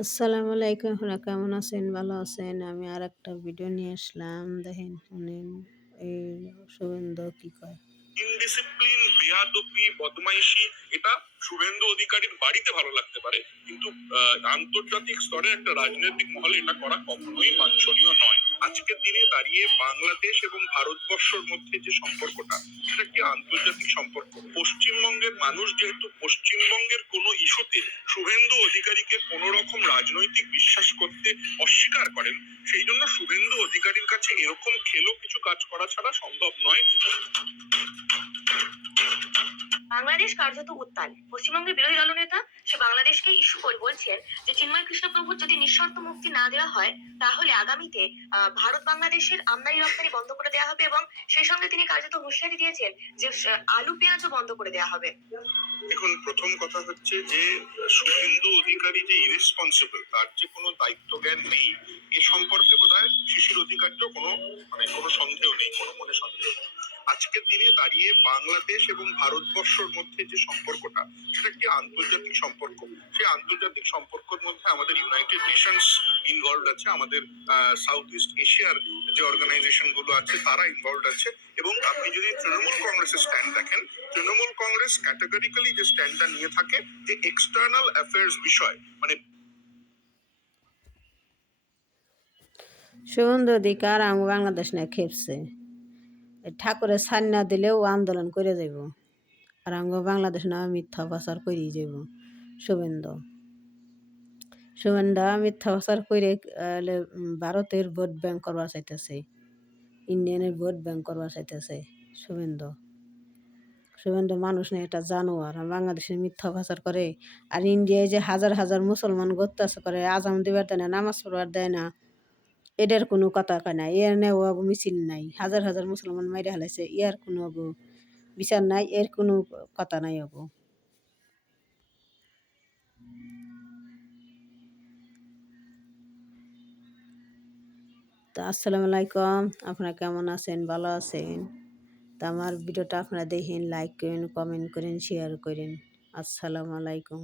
আসসালামু আলাইকুম। আপনারা কেমন আছেন? ভালো আছেন? আমি আরেকটা ভিডিও নিয়ে আসলাম। দেখেন শুনেন এই শুভেন্দু কি কয়। ইনডিসিপ্লিন, বেয়াদবি, বদমাইশি এটা শুভেন্দু অধিকারীর বাড়িতে ভালো লাগতে পারে, কিন্তু আন্তর্জাতিক স্তরে একটা রাজনৈতিক মহলে এটা করা কখনোই বাঞ্ছনীয় নয়। আজকের দিনে দাঁড়িয়ে বাংলাদেশ এবং ভারতবর্ষের মধ্যে যে সম্পর্কটা, সেটা একটি আন্তর্জাতিক সম্পর্ক। পশ্চিমবঙ্গের মানুষ যেহেতু পশ্চিমবঙ্গের কোনো ইস্যুতে শুভেন্দু অধিকারীকে কোনো রকম রাজনৈতিক বিশ্বাস করতে অস্বীকার করেন, সেই জন্য শুভেন্দু অধিকারীর কাছে এরকম খেলো কিছু কাজ করা ছাড়া সম্ভব নয়। বাংলাদেশ কার্যত উত্তাল। পশ্চিমবঙ্গের বিরোধী দলনেতা সে বাংলাদেশকে ইস্যু করে বলছেন যে চিন্ময় কৃষ্ণপ্রভুর যদি নিঃশর্ত মুক্তি না দেওয়া হয়, তাহলে আগামীতে ভারত বাংলাদেশের আমদানি রপ্তানি বন্ধ করে দেওয়া হবে, এবং সেই সঙ্গে তিনি কার্যত হুঁশিয়ারি দিয়েছেন যে আলু পেঁয়াজও বন্ধ করে দেওয়া হবে। এখন প্রথম কথা হচ্ছে যে শুভেন্দু অধিকারী যে ইরেসপন্সিবল, তার যে কোনো দায়িত্ব জ্ঞান নেই, এ সম্পর্কে বোধহয় শিশির অধিকারীও কোনো সন্দেহ নেই, কোনো মনে সন্দেহ নেই। আজকের দিনে দাঁড়িয়ে বাংলাদেশ এবং ভারতবর্ষের মধ্যে যে সম্পর্কটা, সেটা একটি আন্তর্জাতিক সম্পর্ক। সেই আন্তর্জাতিক সম্পর্কের মধ্যে আমাদের ইউনাইটেড নেশনস ইনভলভ আছে, আমাদের সাউথ ইস্ট এশিয়ার যে অর্গানাইজেশন গুলো আছে তারা ইনভলভ আছে। এবং আপনি যদি তৃণমূল কংগ্রেসের স্ট্যান্ড দেখেন, তৃণমূল কংগ্রেস ক্যাটাগরিক্যালি যে স্ট্যান্ডটা নিয়ে থাকে যে এক্সটার্নাল অ্যাফেয়ার্স বিষয়, মানে শুভেন্দু অধিকার আমি বাংলাদেশ নিয়ে খেপছে। ঠাকুরের ছাড় না দিলেও আন্দোলন করে যাইব। আর আমি বাংলাদেশ না মিথ্যা প্রচার করেই যাইব। শুভেন্দু শুভেন্দু মিথ্যা প্রচার করে ভারতের ভোট ব্যাংক করবা চাইতেছে, ইন্ডিয়ানের ভোট ব্যাংক করবা চাইতেছে। শুভেন্দু শুভেন্দু মানুষ নেই, এটা জানোয়ার। আর বাংলাদেশে মিথ্যা প্রচার করে। আর ইন্ডিয়ায় যে হাজার হাজার মুসলমান গত্যাচার করে, আজান দিবার দেয় না, নামাজ পড়বার দেয় না, এটার কোনো কথা কয় না। এর নেও মিছিল নাই, হাজার হাজার মুসলমান মাইরে হালাইছে, এর কোনো বিচার নাই, এর কোনো কথা নাই। তো আসসালামু আলাইকুম। আপনারা কেমন আছেন? ভালো আছেন? তা আমার ভিডিওটা আপনারা দেখেন, লাইক করেন, কমেন্ট করেন, শেয়ার করেন। আসসালামু আলাইকুম।